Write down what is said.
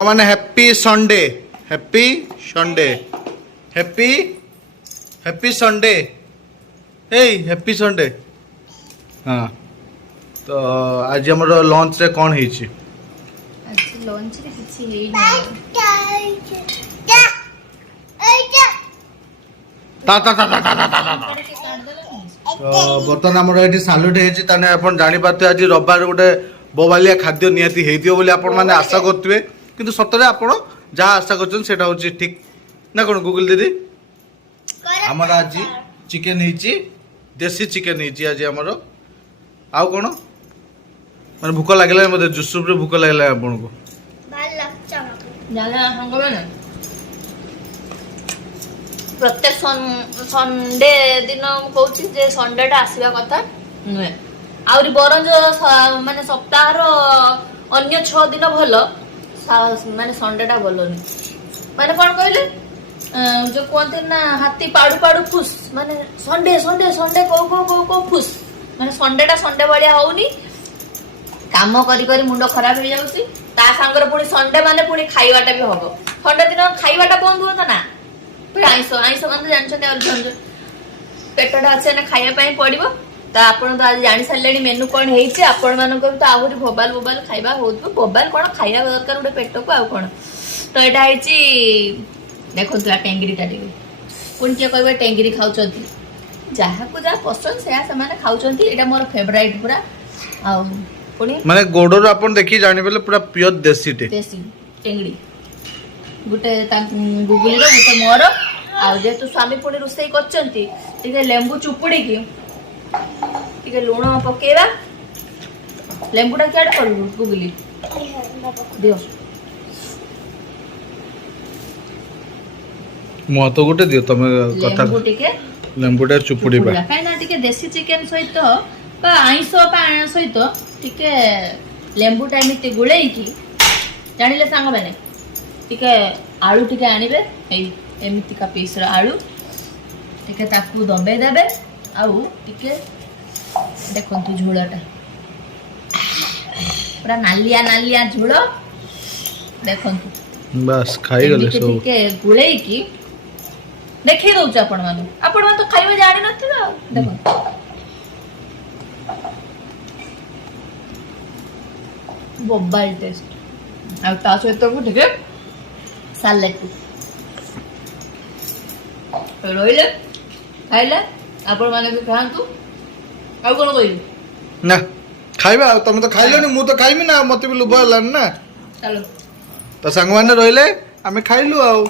माने happy Sunday happy Sunday happy happy Sunday hey happy Sunday. हाँ तो आज हमर लंच रे कौन ହେଇଛି? आज लंच रे किछि हेई ता ता ता ता ता ता ता बर्तन आमर ये सालुट होती आप जापारे आज रविवार गोटे बोबालिया खाद्य निहाती होती बोली आपण मैंने आशा करुवे कि सतरे आप जहाँ आशा कर हूँ ठीक ना कौन गुगल दीदी आमर आज चिकेन होती देसी चिकेन होती आज आमर आउ कौन मैंने भूक लगे मतलब जुसुप भूक लगे आपन को प्रत्येक संडे दिन कहूँ संडेटा आसवा कथा नुहे आहरी बरं जो माने सप्ताह अन्य 6 दिन भल माने संडेटा भल नहीं माने कौन कहले जो कहते ना हाथी पाड़ू पाड़ू फुस माने संडे संडे संडे को फुस माने संडेटा संडे भाया होनी काम करी करी मुंड खराब हो जाउसी ता सांगर पुणी संडे माने पुणी खाइबाटा भी हबो संडे दिन खाइबाटा बंद हुआ ना आईस आईस मैंने जानते पेटटा अच्छे ना खाइबा पड़ो तो आप आज जानी सारे मेनू कौन है आपण मानक तो आहरी बोबाल बोबाल खाइबा हो बोबाल कौन खाइबा दरकार गोटे पेट को आउ कौन तो यहाँ देखो टेंगिरीटा पुणी किए कह टेंगिरी खाऊँ जहाँ को जहाँ पसंद से खाऊँ मोर फेवराइट पूरा आनी माने गोडर आपण देखि जानि बेले पूरा प्योर देसी टेंगिरी गोटे गुगुली गोटे मोर आ जेतु स्वामी पुणी रोषे कर लेंबू चुपुड़ी की लुण पकेवा लेंबूटा क्या कर गुगुली दियो मो तो गोटे दियो तमे कथा लेंबू टिके लेंबूटा चुपुड़ी बा काई ना टिके देसी चिकन सहित का आइंस सहित टिके लेंबूटा एमिति गुळेई की जानिले सांग माने टिके आलू टिके आनिबे एमिति का पीस आलू टिके ताकू दबे देबे आउ टिके देखंतु झोलटा पूरा नालिया नालिया झोल देखंतु बस खाई गले सब टिके गुळेई की देखि दउछ आपण मान तो खाइबे जानि नथि देखो बोबाल टेस्ट आ ता सहित को टिके सालेट रोइले खाइले आपण माने भी खांतु आ कोन कहि ना खाइबा तुम तो खाइलोनी मु तो खाइमी ना मते भी लुभ हलान ना चलो तो संग माने रोइले आमे खाइलु आउ